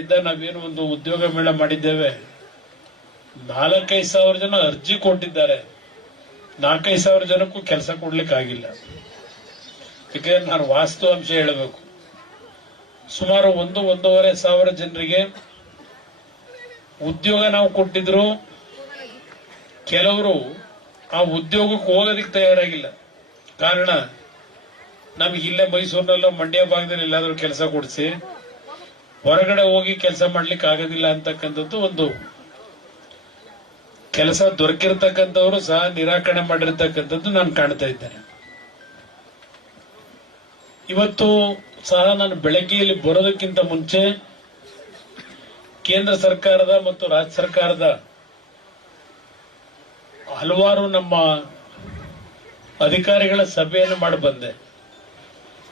ಇದ್ದ ನಾವೇನು ಒಂದು ಉದ್ಯೋಗ ಮೇಳ ಮಾಡಿದ್ದೇವೆ ನಾಲ್ಕೈದು ಸಾವಿರ ಜನ ಅರ್ಜಿ ಕೊಟ್ಟಿದ್ದಾರೆ ನಾಲ್ಕೈದು ಸಾವಿರ ಜನಕ್ಕೂ ಕೆಲಸ ಕೊಡ್ಲಿಕ್ಕೆ ಆಗಿಲ್ಲ ಯಾಕೆಂದ್ರೆ ನಾನು ವಾಸ್ತವಾಂಶ ಹೇಳಬೇಕು ಸುಮಾರು ಒಂದು ಒಂದೂವರೆ ಸಾವಿರ ಜನರಿಗೆ ಉದ್ಯೋಗ ನಾವು ಕೊಟ್ಟಿದ್ರು ಕೆಲವರು ಆ ಉದ್ಯೋಗಕ್ಕೆ ಹೋಗೋದಕ್ಕೆ ತಯಾರಾಗಿಲ್ಲ ಕಾರಣ ಇಲ್ಲೇ ಮೈಸೂರಿನಲ್ಲೋ ಮಂಡ್ಯ ಭಾಗದಲ್ಲಿ ಎಲ್ಲಾದ್ರೂ ಕೆಲಸ ಕೊಡಿಸಿ ಹೊರಗಡೆ ಹೋಗಿ ಕೆಲಸ ಮಾಡ್ಲಿಕ್ಕೆ ಆಗೋದಿಲ್ಲ ಅಂತಕ್ಕಂಥದ್ದು ಒಂದು ಕೆಲಸ ದೊರಕಿರ್ತಕ್ಕಂಥವ್ರು ಸಹ ನಿರಾಕರಣೆ ಮಾಡಿರ್ತಕ್ಕಂಥದ್ದು ನಾನು ಕಾಣ್ತಾ ಇದ್ದೇನೆ ಇವತ್ತು ಸಹ ನಾನು ಬೆಳಗ್ಗೆಯಲ್ಲಿ ಬರೋದಕ್ಕಿಂತ ಮುಂಚೆ ಕೇಂದ್ರ ಸರ್ಕಾರದ ಮತ್ತು ರಾಜ್ಯ ಸರ್ಕಾರದ ಹಲವಾರು ನಮ್ಮ ಅಧಿಕಾರಿಗಳ ಸಭೆಯನ್ನು ಮಾಡಿ ಬಂದೆ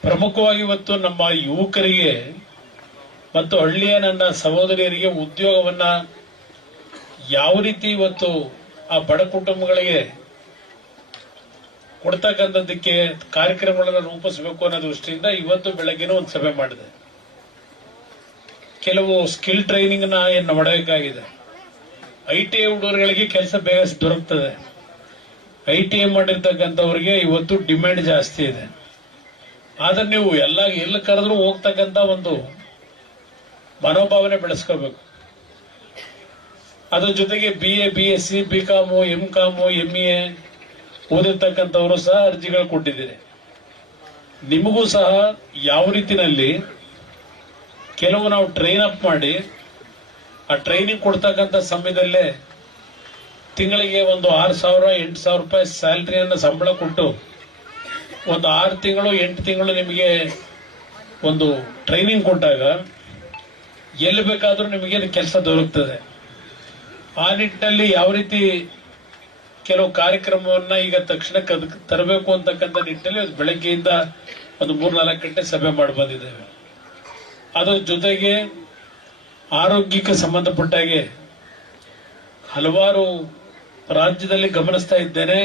ಪ್ರಮುಖವಾಗಿ ಇವತ್ತು ನಮ್ಮ ಯುವಕರಿಗೆ ಮತ್ತು ಹಳ್ಳಿಯ ನನ್ನ ಸಹೋದರಿಯರಿಗೆ ಉದ್ಯೋಗವನ್ನ ಯಾವ ರೀತಿ ಇವತ್ತು ಆ ಬಡ ಕುಟುಂಬಗಳಿಗೆ ಕೊಡ್ತಕ್ಕಂಥದ್ದಕ್ಕೆ ಕಾರ್ಯಕ್ರಮಗಳನ್ನು ರೂಪಿಸಬೇಕು ಅನ್ನೋ ದೃಷ್ಟಿಯಿಂದ ಇವತ್ತು ಬೆಳಗ್ಗೆನೂ ಒಂದು ಸಭೆ ಮಾಡಿದೆ ಕೆಲವು ಸ್ಕಿಲ್ ಟ್ರೈನಿಂಗ್ ನ ಏನು ಮಾಡಬೇಕಾಗಿದೆ ಐ ಟಿ ಐ ಹುಡುಗರುಗಳಿಗೆ ಕೆಲಸ ಬೇಗ ದೊರಕ್ತದೆ ಐ ಟಿ ಐ ಮಾಡಿರ್ತಕ್ಕಂಥವ್ರಿಗೆ ಇವತ್ತು ಡಿಮ್ಯಾಂಡ್ ಜಾಸ್ತಿ ಇದೆ ಆದ್ರೆ ನೀವು ಎಲ್ಲ ಎಲ್ಲಿ ಕರೆದ್ರೂ ಹೋಗ್ತಕ್ಕಂಥ ಒಂದು ಮನೋಭಾವನೆ ಬೆಳೆಸ್ಕೋಬೇಕು ಅದರ ಜೊತೆಗೆ B A B S C B com M com M A e ಓದಿರ್ತಕ್ಕಂಥವರು ಸಹ ಅರ್ಜಿಗಳು ಕೊಟ್ಟಿದ್ದೀರಿ ನಿಮಗೂ ಸಹ ಯಾವ ರೀತಿನಲ್ಲಿ ಕೆಲವು ನಾವು ಟ್ರೈನ್ ಅಪ್ ಮಾಡಿ ಆ ಟ್ರೈನಿಂಗ್ ಕೊಡ್ತಕ್ಕಂಥ ಸಮಯದಲ್ಲೇ ತಿಂಗಳಿಗೆ ಒಂದು ಆರು ಸಾವಿರ ಎಂಟು ಸಾವಿರ ರೂಪಾಯಿ ಸ್ಯಾಲ್ರಿಯನ್ನು ಸಂಬಳ ಕೊಟ್ಟು ಒಂದು ಆರು ತಿಂಗಳು ಎಂಟು ತಿಂಗಳು ನಿಮಗೆ ಒಂದು ಟ್ರೈನಿಂಗ್ ಕೊಟ್ಟಾಗ ಎಲ್ಲಿ ಬೇಕಾದ್ರೂ ನಿಮಗೆ ಕೆಲಸ ದೊರಕ್ತದೆ ಆ ನಿಟ್ಟಿನಲ್ಲಿ ಯಾವ ರೀತಿ ಕೆಲವು ಕಾರ್ಯಕ್ರಮವನ್ನ ಈಗ ತಕ್ಷಣ ತರಬೇಕು ಅಂತಕ್ಕಂಥ ನಿಟ್ಟಿನಲ್ಲಿ ಬೆಳಗ್ಗೆಯಿಂದ ಒಂದು ನಾಲ್ಕು ಗಂಟೆ ಸಭೆ ಮಾಡಿ ಬಂದಿದ್ದೇವೆ ಅದರ ಜೊತೆಗೆ ಆರೋಗ್ಯಕ್ಕೆ ಸಂಬಂಧಪಟ್ಟಾಗೆ ಹಲವಾರು ರಾಜ್ಯದಲ್ಲಿ ಗಮನಿಸ್ತಾ ಇದ್ದೇನೆ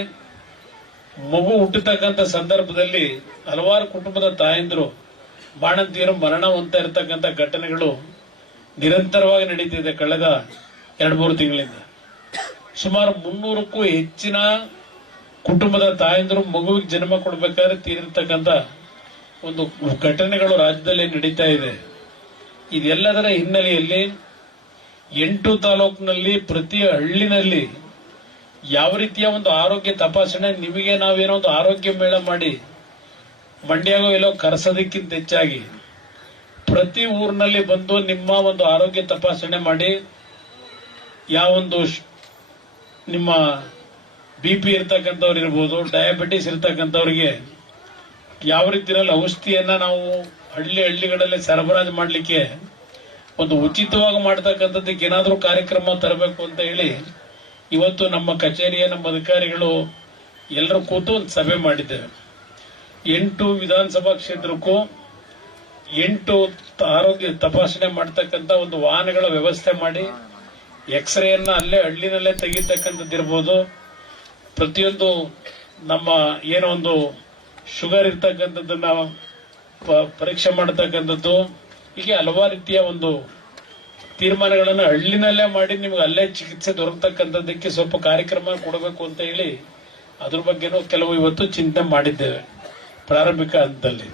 ಮಗು ಹುಟ್ಟತಕ್ಕಂತ ಸಂದರ್ಭದಲ್ಲಿ ಹಲವಾರು ಕುಟುಂಬದ ತಾಯಂದಿರು ಬಾಣಂತಿಯರು ಮರಣ ಹೊಂತ ಇರತಕ್ಕಂತ ಘಟನೆಗಳು ನಿರಂತರವಾಗಿ ನಡೀತಿದೆ ಕಳೆದ ಎರಡು ಮೂರು ತಿಂಗಳಿಂದ ಸುಮಾರು ಮುನ್ನೂರಕ್ಕೂ ಹೆಚ್ಚಿನ ಕುಟುಂಬದ ತಾಯಂದರು ಮಗುವಿಗೆ ಜನ್ಮ ಕೊಡಬೇಕಾದ್ರೆ ತೀರಿರ್ತಕ್ಕಂತ ಒಂದು ಘಟನೆಗಳು ರಾಜ್ಯದಲ್ಲಿ ನಡೀತಾ ಇದೆ ಇದೆಲ್ಲದರ ಹಿನ್ನೆಲೆಯಲ್ಲಿ ಎಂಟು ತಾಲೂಕಿನಲ್ಲಿ ಪ್ರತಿ ಹಳ್ಳಿನಲ್ಲಿ ಯಾವ ರೀತಿಯ ಒಂದು ಆರೋಗ್ಯ ತಪಾಸಣೆ ನಿಮಗೆ ನಾವೇನೋ ಒಂದು ಆರೋಗ್ಯ ಮೇಳ ಮಾಡಿ ಮಂಡ್ಯಾಗೋ ಎಲ್ಲೋ ಕರೆಸೋದಕ್ಕಿಂತ ಹೆಚ್ಚಾಗಿ ಪ್ರತಿ ಊರಿನಲ್ಲಿ ಬಂದು ನಿಮ್ಮ ಒಂದು ಆರೋಗ್ಯ ತಪಾಸಣೆ ಮಾಡಿ ಯಾವೊಂದು ನಿಮ್ಮ ಬಿ ಪಿ ಇರ್ತಕ್ಕಂಥವ್ರು ಇರ್ಬೋದು ಡಯಾಬಿಟಿಸ್ ಇರ್ತಕ್ಕಂಥವ್ರಿಗೆ ಯಾವ ರೀತಿಯಲ್ಲಿ ಔಷಧಿಯನ್ನ ನಾವು ಹಳ್ಳಿ ಹಳ್ಳಿಗಳಲ್ಲಿ ಸರಬರಾಜು ಮಾಡಲಿಕ್ಕೆ ಒಂದು ಉಚಿತವಾಗಿ ಮಾಡ್ತಕ್ಕಂಥದ್ದಕ್ಕೆ ಏನಾದರೂ ಕಾರ್ಯಕ್ರಮ ತರಬೇಕು ಅಂತ ಹೇಳಿ ಇವತ್ತು ನಮ್ಮ ಕಚೇರಿಯ ನಮ್ಮ ಅಧಿಕಾರಿಗಳು ಎಲ್ಲರೂ ಕೂತು ಒಂದು ಸಭೆ ಮಾಡಿದ್ದೇವೆ ಎಂಟು ವಿಧಾನಸಭಾ ಕ್ಷೇತ್ರಕ್ಕೂ ಎಂಟು ಆರೋಗ್ಯ ತಪಾಸಣೆ ಮಾಡ್ತಕ್ಕಂಥ ಒಂದು ವಾಹನಗಳ ವ್ಯವಸ್ಥೆ ಮಾಡಿ ಎಕ್ಸ್ರೇಯನ್ನು ಅಲ್ಲೇ ಹಳ್ಳಿನಲ್ಲೇ ತೆಗಿತಕ್ಕಂಥದ್ದಿರ್ಬೋದು ಪ್ರತಿಯೊಂದು ನಮ್ಮ ಏನೋ ಒಂದು ಶುಗರ್ ಇರ್ತಕ್ಕಂಥದ್ದನ್ನ ಪರೀಕ್ಷೆ ಮಾಡತಕ್ಕಂಥದ್ದು ಹೀಗೆ ಹಲವಾರು ರೀತಿಯ ಒಂದು ತೀರ್ಮಾನಗಳನ್ನ ಹಳ್ಳಿನಲ್ಲೇ ಮಾಡಿ ನಿಮ್ಗೆ ಅಲ್ಲೇ ಚಿಕಿತ್ಸೆ ದೊರಕತಕ್ಕಂಥದ್ದಕ್ಕೆ ಸ್ವಲ್ಪ ಕಾರ್ಯಕ್ರಮ ಕೊಡಬೇಕು ಅಂತ ಹೇಳಿ ಅದ್ರ ಬಗ್ಗೆನೂ ಕೆಲವು ಇವತ್ತು ಚಿಂತೆ ಮಾಡಿದ್ದೇವೆ ಪ್ರಾರಂಭಿಕ ಹಂತದಲ್ಲಿ